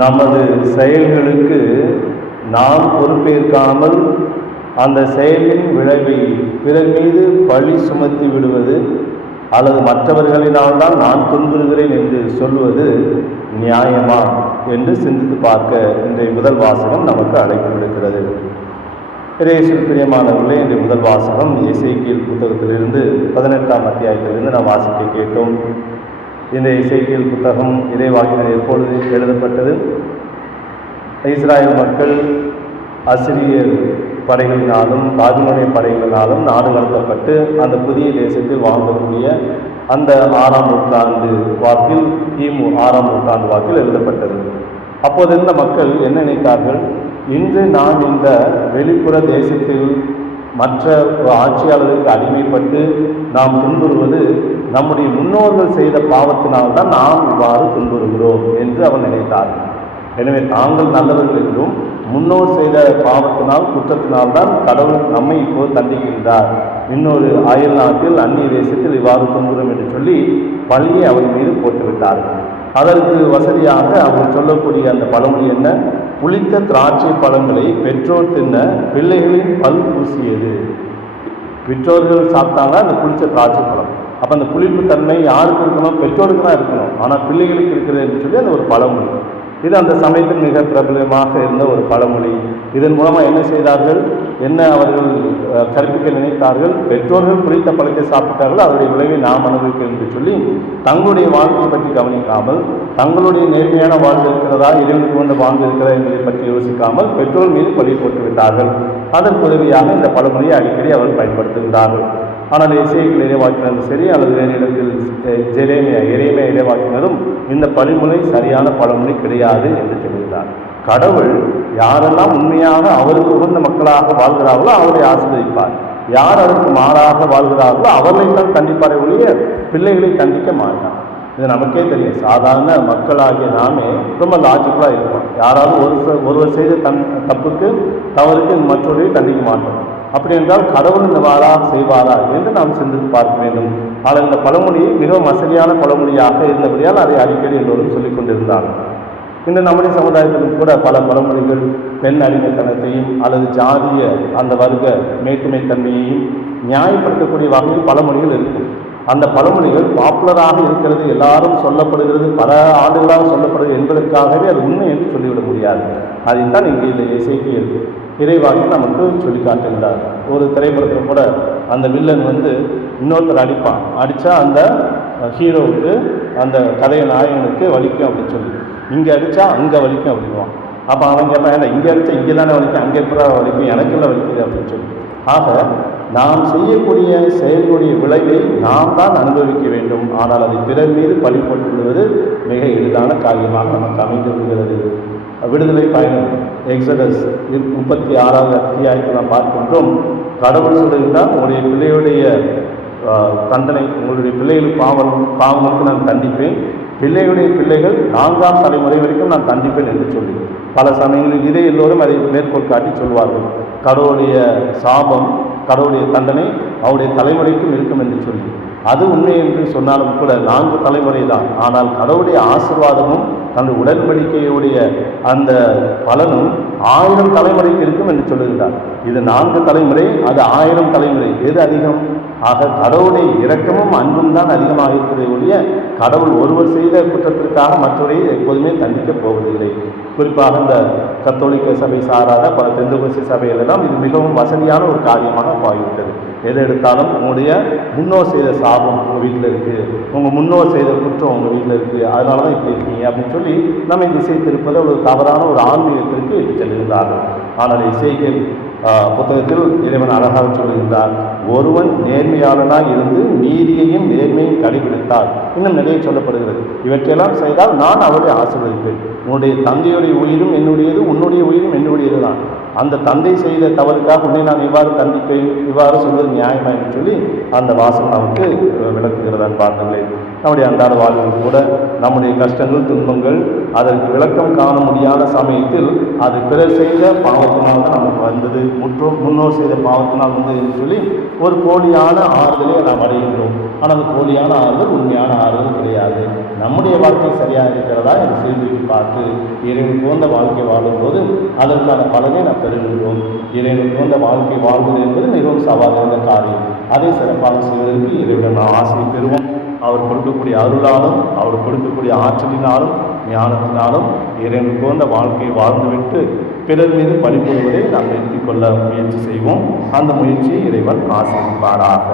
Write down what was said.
நமது செயல்களுக்கு நாம் பொறுப்பேற்காமல் அந்த செயலின் விளைவை பிறர் மீது பழி சுமத்தி விடுவது அல்லது மற்றவர்களினால் தான் நான் துன்புறுகிறேன் என்று சொல்வது நியாயமா என்று சிந்தித்து பார்க்க இன்றைய முதல் வாசகம் நமக்கு அழைப்பு விடுக்கிறது இறையேசுவில் பிரியமானவர்களே இன்றைய முதல் வாசகம் இசைக்கியல் புத்தகத்திலிருந்து பதினெட்டாம் அத்தியாயத்திலிருந்து நாம் வாசிக்க கேட்டோம். இந்த இசைக்கியல் புத்தகம் இறைவாக்கினர் எப்பொழுது எழுதப்பட்டது? இஸ்ராயல் மக்கள் அசிரியர் படைகளினாலும் பாபிலோனிய படைகளினாலும் நாடு நடத்தப்பட்டு அந்த புதிய தேசத்தில் வாழ்ந்தக்கூடிய அந்த ஆறாம் நூற்றாண்டு வாக்கில் கிமு ஆறாம் நூற்றாண்டு வாக்கில் எழுதப்பட்டது. அப்போது இருந்த மக்கள் என்ன நினைத்தார்கள்? இன்று நாம் இந்த வெளிப்புற தேசத்தில் மற்ற ஆட்சியாளருக்கு அடிமைப்பட்டு நாம் துன்புறுவது நம்முடைய முன்னோர்கள் செய்த பாவத்தினால்தான் நாம் இவ்வாறு துன்புறுகிறோம் என்று அவர் நினைத்தார். எனவே தாங்கள் நல்லவர்கள் என்றும் முன்னோர் செய்த பாவத்தினால் குற்றத்தினால் தான் கடவுள் நம்மை இப்போது தண்டிக்கின்றார். இன்னொரு அயல் நாட்டில் அந்நிய தேசத்தில் இவ்வாறு துன்புறும் என்று சொல்லி பழியை அவர் மீது போட்டுவிட்டார்கள். அதற்கு வசதியாக அவர் சொல்லக்கூடிய அந்த பழமொழி என்ன? புளித்த திராட்சை பழங்களை பெற்றோர் தின்ன பிள்ளைகளின் பல் பூசியது. பெற்றோர்கள் சாப்பிட்டாங்கன்னா அந்த புளித்த திராட்சை பழம். அப்போ அந்த புளிப்பு தன்மை யாருக்கு இருக்கணும்? பெற்றோருக்கு தான் இருக்கணும். ஆனால் பிள்ளைகளுக்கு இருக்கிறது என்று சொல்லி அந்த ஒரு பழமொழி இது அந்த சமயத்தில் மிக பிரபலமாக இருந்த ஒரு பழமொழி. இதன் மூலமாக என்ன செய்தார்கள்? என்ன அவர்கள் கற்பிக்க நினைத்தார்கள்? பெற்றோர்கள் புளித்த பழத்தை சாப்பிட்டார்கள். அதனுடைய விளைவை நாம் அனுபவிக்க என்று சொல்லி தங்களுடைய வாழ்க்கை பற்றி கவனிக்காமல் தங்களுடைய நேர்மையான வாழ்வு இருக்கிறதா? இறைவனுக்கு கொண்டு வாழ்வு இருக்கிறதா என்பதை பற்றி யோசிக்காமல் பெற்றோர் மீது பழி போட்டுவிட்டார்கள். அதன் அதற்கு உதவியாக இந்த பழமொழியை அடிக்கடி அவர் பயன்படுத்துகிறார்கள் ஆனால் இசைகள் இறைவாக்கினரும் சரி அல்லது வேறு இடத்தில் ஜெரேமியா இறைமையா இறைவாக்கினரும் இந்த பழிமொழி சரியான பழமொழி கிடையாது என்று தெரிவித்தார். கடவுள் யாரெல்லாம் உண்மையாக அவருக்கு உகந்த மக்களாக வாழ்கிறார்களோ அவரை ஆசிர்வதிப்பார். யார் அதற்கு மாறாக வாழ்கிறார்களோ அவர்களை தான் கண்டிப்பாரை ஒழிய பிள்ளைகளை தண்டிக்க மாட்டார். இது நமக்கே தெரியும். சாதாரண மக்களாகிய நாமே ரொம்ப லாஜிக்கலாக இருப்போம். யாராவது ஒரு ச- ஒருவர் செய்த தன் தப்புக்கு தவறுக்கு மற்றொரு தண்டிக்க மாட்டோம். அப்படி என்றால் கடவுள் இந்த வாரா செய்வாரா என்று நாம் சிந்தித்து பார்க்க வேண்டும். ஆனால் இந்த பழமொழி மிகவும் வசதியான பழமொழியாக இருந்தபடியால் அதை அடிக்கடி எல்லோரும் சொல்லிக் கொண்டிருந்தார்கள். இன்று நம்முடைய சமுதாயத்திலும் கூட பல பழமொழிகள் பெண் அடிமைத்தனத்தையும் அல்லது ஜாதிய அந்த வர்க்க மேட்டுமைத்தன்மையையும் நியாயப்படுத்தக்கூடிய வகையில் பழமொழிகள் இருக்குது அந்த பழமொழிகள் பாப்புலராக இருக்கிறது எல்லாரும் சொல்லப்படுகிறது பல ஆண்டுகளாக சொல்லப்படுகிறது என்பதற்காகவே அது உண்மை என்று சொல்லிவிட முடியாது. அதைத்தான் இங்கே இந்த இசைக்கியல் இறைவாக்கி நமக்கு சொல்லி காட்டுகிறார் ஒரு திரைப்படத்தில் கூட அந்த வில்லன் வந்து இன்னொருத்தர் அடிப்பான். அடித்தா அந்த ஹீரோவுக்கு அந்த கதைய நாயகனுக்கு வலிக்கும் அப்படின்னு சொல்லி. இங்கே அடித்தா அங்கே வலிக்கும் அப்படின்வான் அப்போ அவன் கேட்பான் ஏன்னா இங்கே அடித்தா இங்கே தானே வலிக்கும்? அங்கே எப்படா வலிக்கும்? எனக்குள்ள வலிக்குது? அப்படின்னு சொல்லி. ஆக நாம் செய்யக்கூடிய செயல்களுடைய விளைவை நாம் தான் அனுபவிக்க வேண்டும். ஆனால் அதை பிறர் மீது பழி மிக எளிதான காரியமாக நமக்கு அமைந்து விடுகிறது விடுதலை பயணம் எக்ஸடஸ் முப்பத்தி ஆறாவது அத்தியாயத்தை நாம் பார்க்கின்றோம். கடவுள் சொல்லுகின்றால் உங்களுடைய பிள்ளையுடைய தண்டனை உங்களுடைய பிள்ளைகளுக்கு பாவம் பாவங்களுக்கு நான் தண்டிப்பேன். பிள்ளைகளுடைய பிள்ளைகள் நான்காம் தலைமுறை வரைக்கும் நான் கண்டிப்பேன் என்று சொல்லி பல சமயங்களில் இதை எல்லோரும் அதை மேற்கோள் காட்டி சொல்வார்கள். கடவுளுடைய சாபம் கடவுளுடைய தண்டனை அவருடைய தலைமுறைக்கும் இருக்கும் என்று சொல்லி. அது உண்மை என்று சொன்னாலும் கூட நான்கு தலைமுறை தான். ஆனால் கடவுளுடைய ஆசீர்வாதமும் தன்னுடைய உடன்படிக்கையுடைய அந்த பலனும் ஆயிரம் தலைமுறைக்கு இருக்கும் என்று சொல்லுகிறார் இது நான்கு தலைமுறை அது ஆயிரம் தலைமுறை. எது அதிகம்? ஆக கடவுளுடைய இரக்கமும் அன்பும் தான் அதிகமாக இருக்கிறதை ஒழிய கடவுள் ஒருவர் செய்த குற்றத்திற்காக மற்றவரை எப்போதுமே தண்டிக்கப் போவதில்லை. குறிப்பாக இந்த கத்தோலிக்க சபை சாராத பல தெந்துகோசி சபைகளெல்லாம் இது மிகவும் வசதியான ஒரு காரியமாக பாய்விட்டது எது எடுத்தாலும் உங்களுடைய முன்னோர் செய்த சாபம் உங்கள் வீட்டில் இருக்குது உங்கள் முன்னோர் செய்த குற்றம் உங்கள் வீட்டில் இருக்குது அதனால தான் இப்படி இருக்கீங்க அப்படின்னு சொல்லி நம்ம திசை திருப்பது ஒரு தவறான ஒரு ஆன்மீகத்திற்கு இட்டு ஆனால் இசைகள் புத்தகத்தில் இறைவன் அழகாக சொல்லுகின்றார் ஒருவன் நேர்மையாளனாக இருந்து நீதியையும் நேர்மையும் கடைபிடித்தார் இன்னும் நிறைய சொல்லப்படுகிறது. இவற்றையெல்லாம் செய்தால் நான் அவரை ஆசீர்வதிப்பேன். உன்னுடைய தந்தையுடைய உயிரும் என்னுடையது உன்னுடைய உயிரும் என்னுடையது தான். அந்த தந்தை செய்த தவறுக்காக உன்னை நான் இவ்வாறு தண்டிப்பேன் இவ்வாறு சொல்வது நியாயமா என்று சொல்லி அந்த வாசகம் நமக்கு விளக்குகிறதான் பார்த்தங்களே நம்முடைய அன்றாட வாழ்வில் கூட நம்முடைய கஷ்டங்கள் துன்பங்கள் அதற்கு விளக்கம் காண முடியாத சமயத்தில் அது பிறர் செய்த பாவத்தினால் தான் நமக்கு வந்தது. முற்றோ முன்னோர் செய்த பாவத்தினால் வந்தது என்று சொல்லி ஒரு போலியான ஆறுதலை நாம் அடைகின்றோம். ஆனால் அது போலியான ஆறுதல் உண்மையான ஆறுதல் கிடையாது. நம்முடைய வாழ்க்கை சரியாக இருக்கிறதா என்று சிந்தித்து பார்த்து இறைவன் போன்ற வாழ்க்கை வாழும்போது அதற்கான பலனை நாம் பெறுகின்றோம். இறைவன் போன்ற வாழ்க்கை வாழ்வது என்பது மிகவும் சவால் நிறைந்த காரியம். அதை சிறப்பாக செய்வதற்கு இறைவன் நாம் ஆசை பெறுவோம் அவர் கொடுக்கக்கூடிய அருளாலும் அவர் கொடுக்கக்கூடிய ஆற்றலினாலும் ஞானத்தினாலும் இறைவன் போன்ற வாழ்க்கையை வாழ்ந்துவிட்டு பிறர் மீது பணிபுரிவதை நாம் நிறுத்திக் கொள்ள முயற்சி செய்வோம். அந்த முயற்சியை இறைவன் ஆசீர்வாராக